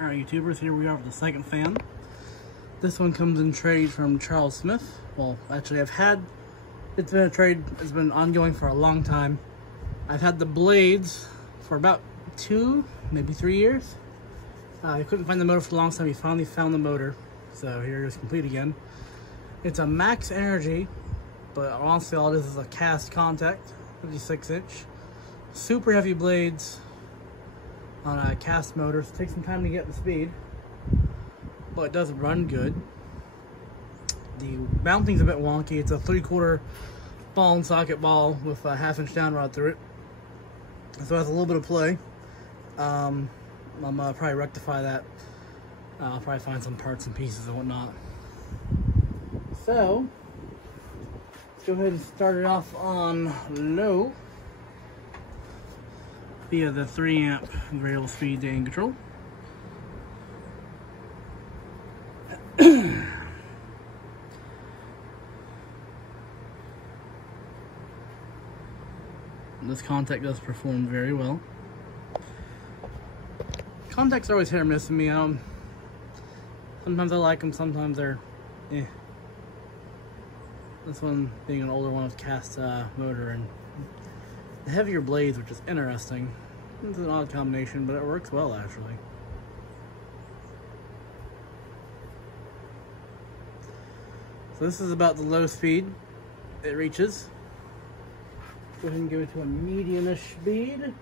Alright YouTubers, here we are with the second fan. This one comes in trade from Charles Smith. Well, actually it's been a trade, it's been ongoing for a long time. I've had the blades for about 2, maybe 3 years. I couldn't find the motor for the longest time. We finally found the motor. So here it is complete again. It's a max energy, but honestly all it is a cast contact, 56-inch. Super heavy blades on a cast motor, so it takes some time to get the speed, but it does run good. The mounting's a bit wonky. It's a 3/4 ball and socket ball with a 1/2-inch down rod through it, so it has a little bit of play. I'm gonna probably rectify that. I'll probably find some parts and pieces and whatnot. So let's go ahead and start it off on low via the 3-amp variable speed gain control. This contech does perform very well. Contechs are always hit or miss with me. Sometimes I like them, sometimes they're eh. This one being an older one with cast motor and the heavier blades, which is interesting. It's an odd combination, but it works well actually. So this is about the low speed it reaches. Go ahead and give it to a medium-ish speed.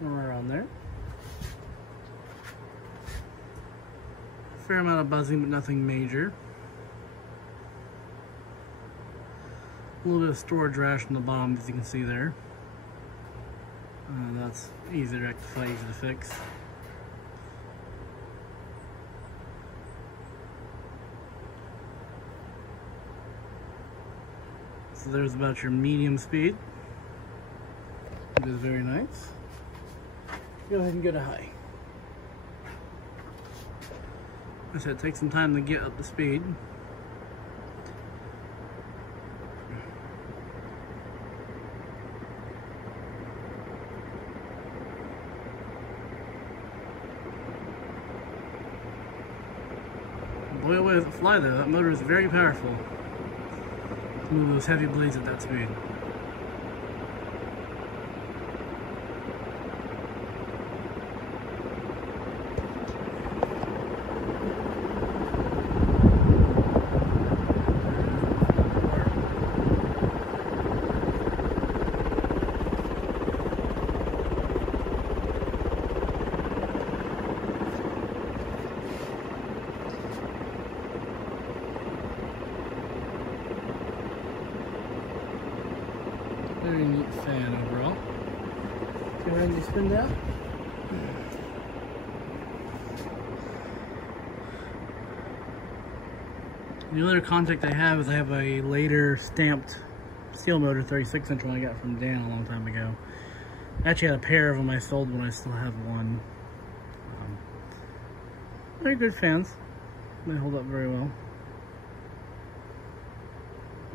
Right around there. Fair amount of buzzing, but nothing major. A little bit of storage rash on the bottom, as you can see there. That's easy to rectify, easy to fix. So there's about your medium speed. It is very nice. Go ahead and go to high. Like I said, it takes some time to get up to speed. Boy, away does it fly though. That motor is very powerful to move those heavy blades at that speed. Very neat fan overall. Let's go ahead and spin down. The other contact I have is I have a later stamped steel motor, 36-inch one I got from Dan a long time ago. I actually had a pair of them I sold when I still have one. They're good fans. They hold up very well.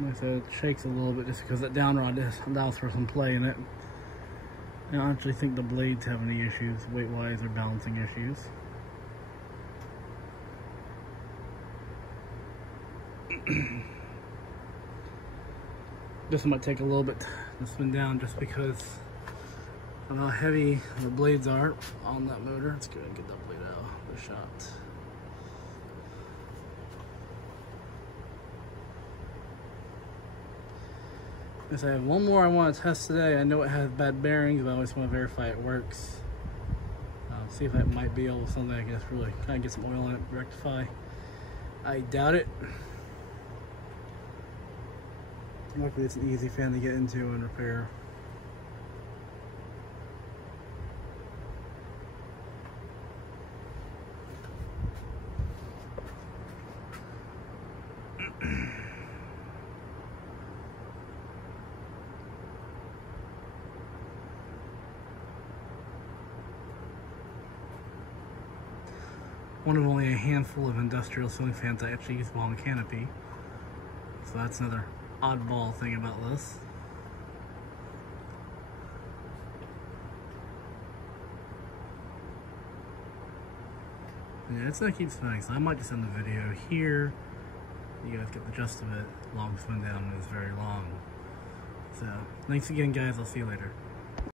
Like I said, it shakes a little bit just because that down rod allows for some play in it. I don't actually think the blades have any issues, weight-wise or balancing issues. This one might take a little bit to spin down just because of how heavy the blades are on that motor. Let's go ahead and get that blade out of the shot. Yes, I have one more I want to test today. I know it has bad bearings, but I always want to verify it works. See if that might be able to something I can just really kind of get some oil in it, rectify. I doubt it. Luckily, it's an easy fan to get into and repair. One of only a handful of industrial ceiling fans I actually use while on canopy. So that's another oddball thing about this. Yeah, it's gonna keep spinning, so I might just end the video here. You guys get the gist of it. Long spin down is very long. So, thanks again, guys. I'll see you later.